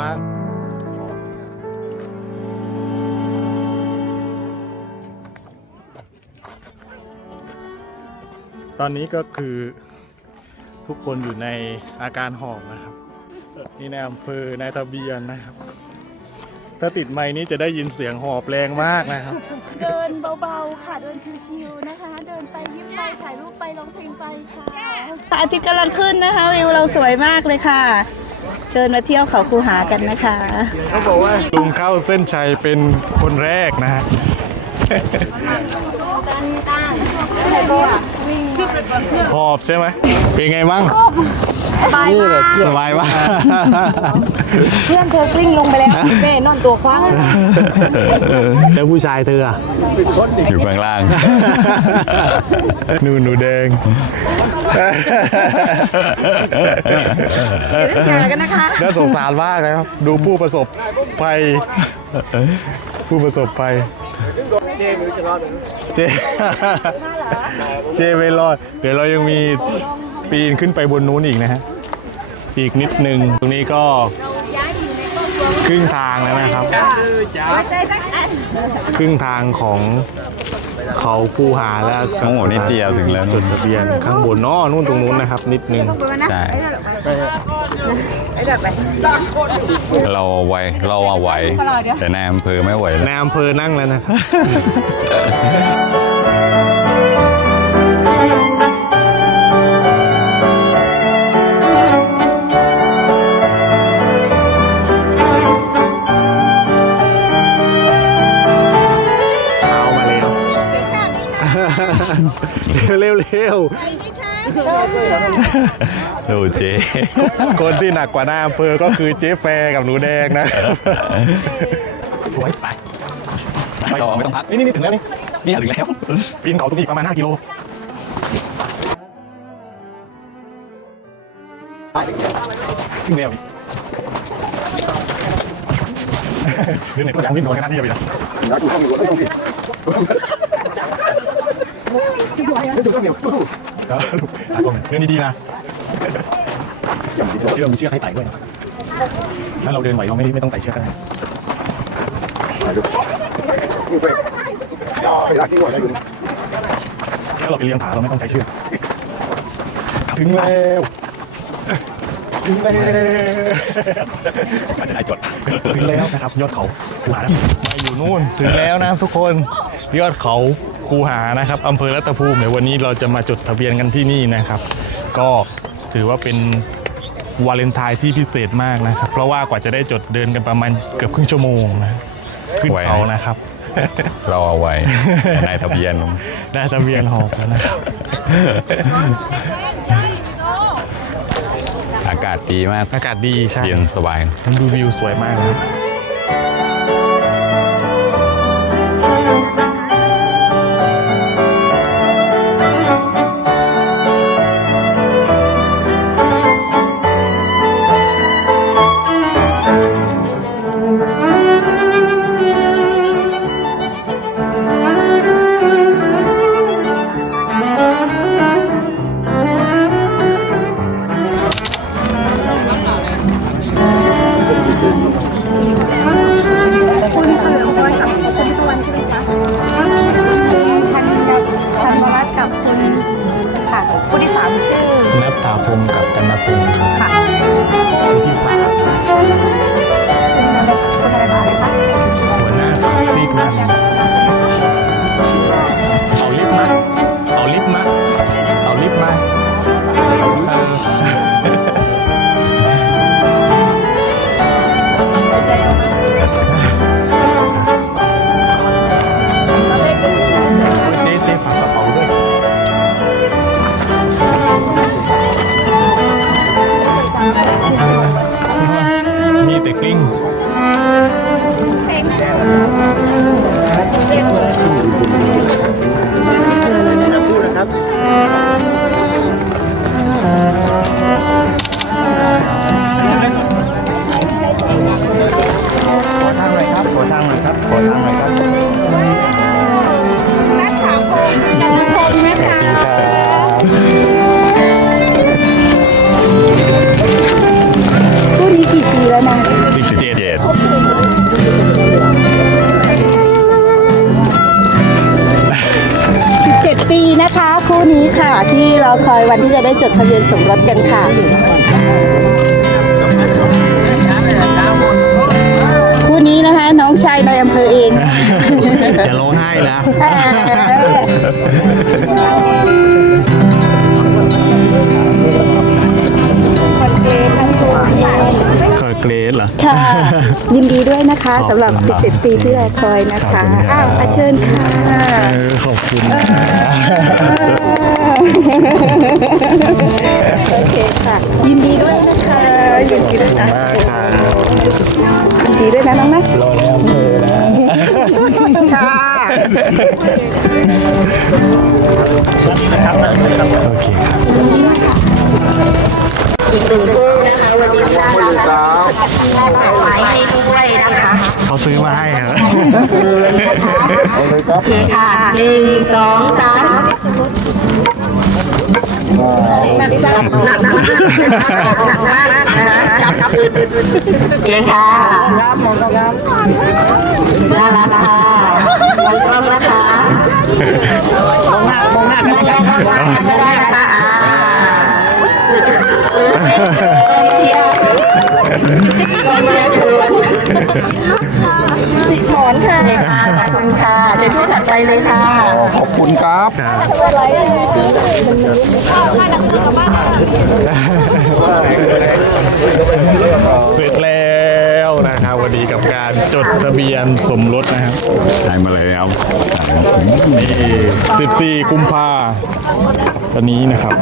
บ้างตอนนี้ก็คือทุกคนอยู่ในอาการหอบนะครับนี่ในอำเภอนายทะเบียนนะครับ ถ้าติดไม้นี้จะได้ยินเสียงหอบแรงมากนะครับ เดินเบาๆค่ะเดินชิวๆนะคะ เดินไปยิ้มไปถ่ายรูปไปร้องเพลงไปค่ะพระอาทิตย์กำลังขึ้นนะคะวิวเราสวยมากเลยค่ะ เชิญมาเที่ยวเขาคูหากันนะคะเขาบอกว่าลุงเข้าเส้นชัยเป็นคนแรกนะฮะหอบใช่ไหมเป็นไงบ้าง สบายมากสบายมาก เพื่อนเธอกลิ้งลงไปแล้วแม่นอนตัวคว้างแล้วผู้ชายเธออะอยู่ข้างล่าง หนูหนูแดงเจอกันนะคะ น่าสงสารมากนะครับ ดูผู้ประสบภัย ผู้ประสบภัย เจไม่รู้จะรอดเจ เจไม่รอด เดี๋ยวเรายังมี ปีนขึ้นไปบนนู้นอีกนะฮะอีกนิดนึงตรงนี้ก็ครึ่งทางแล้วนะครับ ครึ่งทางของเขาภูหาแล้วทั้งหมดนิดเดียวถึงแล้วจดทะเบียนข้างบนเนอนู่นตรงนู้นนะครับ นิดนึงใช่เราเอาไว้เราเอาไหว แต่ในอำเภอไม่ไหวในแล้วอำเภอนั่งแล้วนะเอา เร็วเร็วดูเจคนที่หนักกว่าหน้าอำเภอก็คือเจ๊แฟร์กับหนูแดงนะครับไว้ไปไม่ต้องไม่ต้องพักนี่นี่นี่ถึงแล้วนี่นี่ถึงแล้วปีนเขาตรงนี้ประมาณ5กิโลขึ้นเร็วเดินไหนก็ยังวิ่งโดนขนาดนี้เลยนะ ครับลูกตากล้องเดินดีๆนะเชื่อมเชือกให้ไต่ด้วยนะถ้าเราเดินไหวเราไม่ไม่ต้องไต่เชือกก็ได้ถ้าเราไปเลี้ยงผาเราไม่ต้องใช้เชือกถึงแล้วถึงแล้วอาจจะได้จดถึงแล้วนะครับยอดเขาคูหานะมาอยู่นู่นถึงแล้วนะครับทุกคนยอดเขา คูหานะครับอำเภอรัตภูมิเดี๋ยววันนี้เราจะมาจดทะเบียนกันที่นี่นะครับ ก็ถือว่าเป็นวาเลนไทน์ที่พิเศษมากนะครับ เพราะว่ากว่าจะได้จดเดินกันประมาณเกือบครึ่งชั่วโมงนะขึ้นเขานะครับ เราเอาไว้แต่ในทะเบียนได้ทะเบียนหอบแล้วนะครับอากาศดีมากอากาศดีใช่เย็นสบายมันดูวิวสวยมากนะน ตาพงศ์กับกันนพงศ์ครับ นี้ค่ะ ที่เราคอยวันที่จะได้จดทะเบียนสมรสกันค่ะ คู่นี้นะคะ น้องชายในอำเภอเองอย่าร้องไห้นะคอยเกรดเหรอ ค่ะ ยินดีด้วยนะคะสำหรับ 17 ปีที่รอคอยนะคะ อ้าวอาเชิญค่ะ เออขอบคุณ โอเคค่ะ ยินดีด้วยนะคะยินดีด้วยนะมากค่ะยินดีด้วยนะน้องนะรอแล้วเภอนะค่ะโอเคครับโอเคอีกหนึ่งคู่นะคะวันนี้น่ารักน่าถ่ายไว้ให้ด้วยนะคะเขาซื้อมาให้ครับโอเคค่ะหนึ่งสองสาม หนักหนักหนักหนักหนักมากนะคะจับปืนโอเคค่ะน่ารักค่ะมองกล้องนะคะมองหน้ามองหน้าก็ได้ก็ได้นะคะอ่าเชียร์เชียร์เถื่อนติดหมอนค่ะขอบคุณค่ะเชิญที่ถัดไปเลยค่ะขอบคุณครับเสร็จแล้วนะครับวันนี้กับการจดทะเบียนสมรสนะครับใช้มาแล้วนี่14กุมภาตอนนี้นะครับ